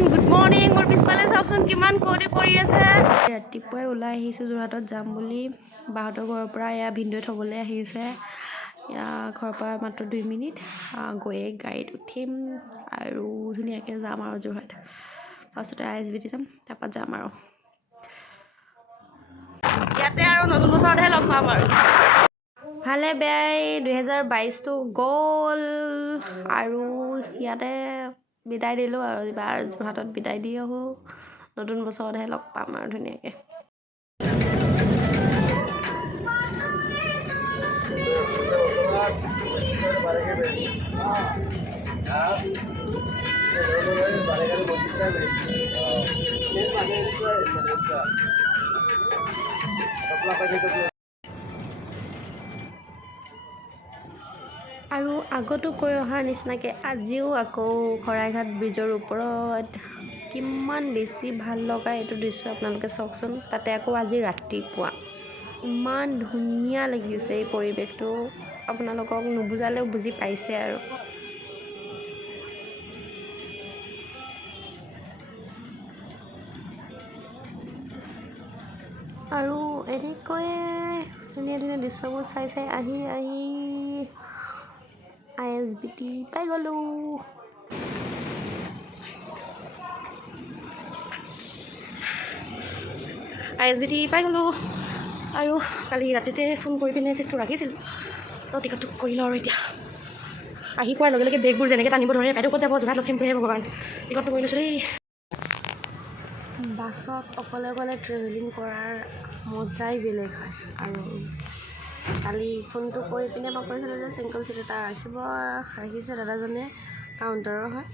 And good morning. মোৰ পিছফালে চাওকচোন কিমান কুঁৱলী পৰি আছে। ৰাতিপুৱাই ওলাই আহিছোঁ যোৰহাটত যাম বুলি। বাহঁতৰ ঘৰৰ পৰা এয়া ভিনদেউ থ'বলৈ আহিছে। ঘৰৰ পৰা মাত্ৰ 2 মিনিট গৈয়ে গাড়ীত উঠিম আৰু ধুনীয়াকৈ যাম আৰু যোৰহাট। ফাৰ্ষ্টতে ISBT যাম, তাৰপৰা যাম আৰু ইয়াতে আৰু নতুন বছৰতহে লগ পাম আৰু। ভালে বেয়াই 2022টো গ'ল আৰু ইয়াতে বিদায় দিলোঁ আৰু এইবাৰ যোৰহাটত বিদায় দি আহোঁ। নতুন বছৰতহে লগ পাম আৰু ধুনীয়াকৈ। আৰু আগতো কৈ অহাৰ নিচিনাকৈ আজিও আকৌ শৰাইঘাট ব্ৰিজৰ ওপৰত কিমান বেছি ভাল লগা এইটো দৃশ্য আপোনালোকে চাওকচোন। তাতে আকৌ আজি ৰাতিপুৱা ইমান ধুনীয়া লাগিছে এই পৰিৱেশটো, আপোনালোকক নুবুজালেও বুজি পাইছে আৰু। আৰু এনেকৈয়ে ধুনীয়া ধুনীয়া দৃশ্যবোৰ চাই আহি ISBT পাই গ'লোঁ। ISBT পাই গ'লোঁ আৰু কালি ৰাতিতে ফোন কৰি পিনে চিটটো ৰাখিছিলোঁ তো টিকটটো কৰিলোঁ আৰু এতিয়া আহি পোৱাৰ লগে লগে বেগবোৰ যেনেকৈ টানিব ধৰে, বাইদেউ ক'ত যাব, যোৰহাট লখিমপুৰহে ভগৱান। টিকটটো কৰি লৈছোঁ দেই। বাছত অকলে অকলে ট্ৰেভেলিং কৰাৰ মজাই বেলেগ হয়। আৰু কালি ফোনটো কৰি পিনে মই কৈছিলোঁ যে ছিংগল চিট এটা ৰাখিছে দাদাজনে, কাউণ্টাৰৰ হয়।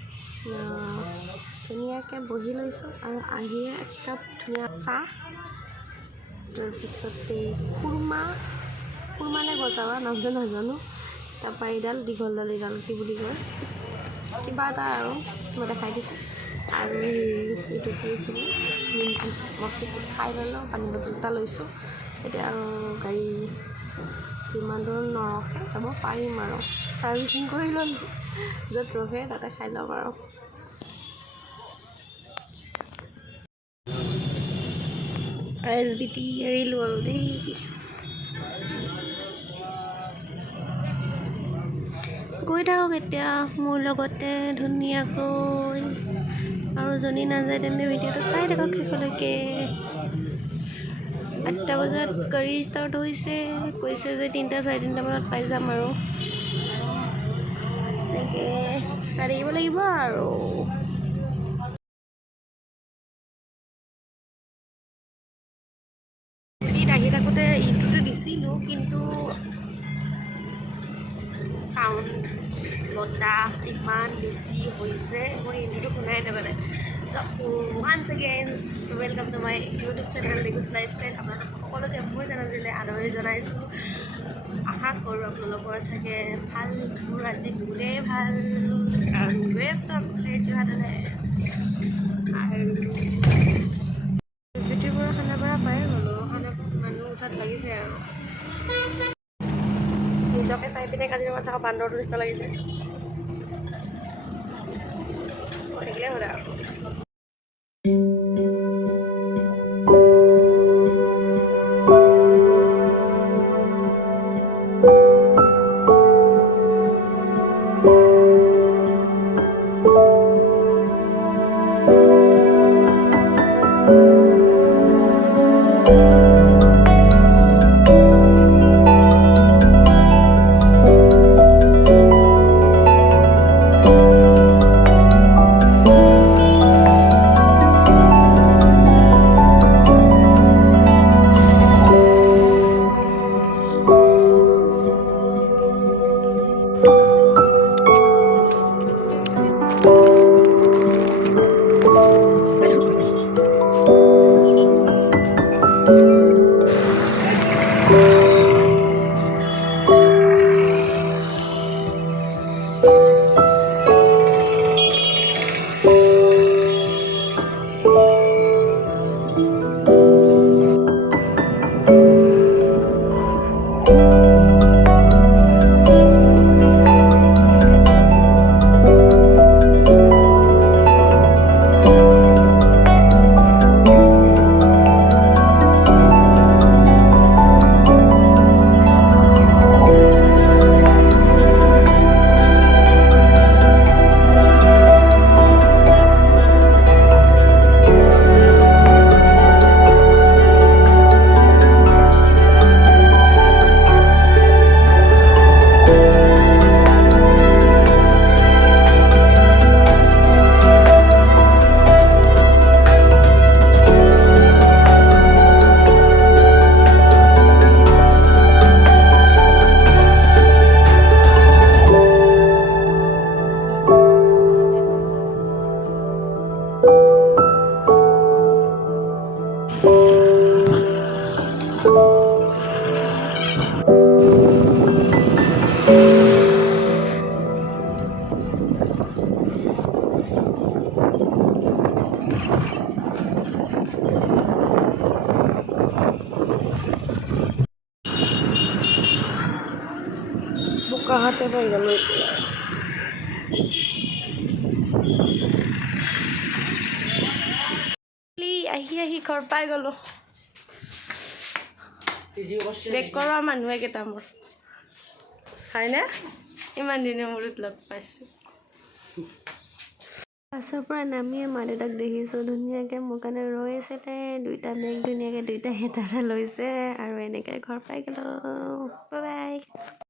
ধুনীয়াকৈ বহি লৈছোঁ আৰু আহিয়ে একাপ ধুনীয়া চাহ, তাৰপিছতে খুৰমা নে গজাবা নাজানো, তাৰপৰা এইডাল দীঘলডাল কি বুলি কয় কিবা এটা আৰু মই দেখাই দিছোঁ। আৰু এইটো কি আছিলে নিমকি মস্তি খাই ল'লোঁ, পানী বটল এটা লৈছোঁ। এতিয়া আৰু গাড়ী যিমান দূৰ নৰখে যাব পাৰিম আৰু ছাৰ্ভিচিং কৰি ল'লোঁ, য'ত ৰখে তাতে খাই ল'ম আৰু। ISBT এৰিলোঁ আৰু দেই। গৈ থাকক এতিয়া মোৰ লগতে ধুনীয়াকৈ, আৰু যদি নাযায় তেন্তে ভিডিঅ'টো চাই থাকক শেষলৈকে। 8টা বজাত গাড়ী ষ্টাৰ্ট হৈছে, কৈছে যে 3টা 3:30 মানত পাই যাম আৰু এনেকৈ গাড়ী দিব লাগিব আৰু। আহি থাকোঁতে ইটোতো দিছিলোঁ, কিন্তু চাউণ্ড বতাহ ইমান বেছি হৈছে মোৰ ইটোতো শুনাই নাপালে। Once again welcome to my YouTube channel নিকুজ লাইফষ্টাইল। আপোনালোক সকলোকে মোৰ চেনেলটোলৈ আদৰি জনাইছোঁ। আশা কৰোঁ আপোনালোকৰ চাগে ভাল। মোৰ আজি বহুতেই ভাল আৰু গৈ আছোঁ আপোনালোকে যোৰহাটলৈ। আৰু ISBTৰ পৰা খানাপাৰা পাই গ'লোঁ। খানাপাৰাত মানুহ উঠাত লাগিছে আৰু নিজকে চাই পিনে কাজিৰঙাত থকা বান্দৰটোৰ নিচিনা লাগিছে। থাকিলে হ'ল আৰু। বোকাহাটে পাই গ'লো এতিয়া আহি ঘৰ পাই গ'লো বেক কৰা মানুহে কেইটা মোৰ হয়নে ইমান দিনৰ মূৰত লগ পাইছোঁ বাছৰ পৰা নামিয়ে মা দেউতাক দেখিছোঁ ধুনীয়াকৈ মোৰ কাৰণে ৰৈ আছিলে দুইটা বেগ ধুনীয়াকৈ দুইটা এটা লৈছে আৰু এনেকৈ ঘৰ পাই গ'লো বাই বাই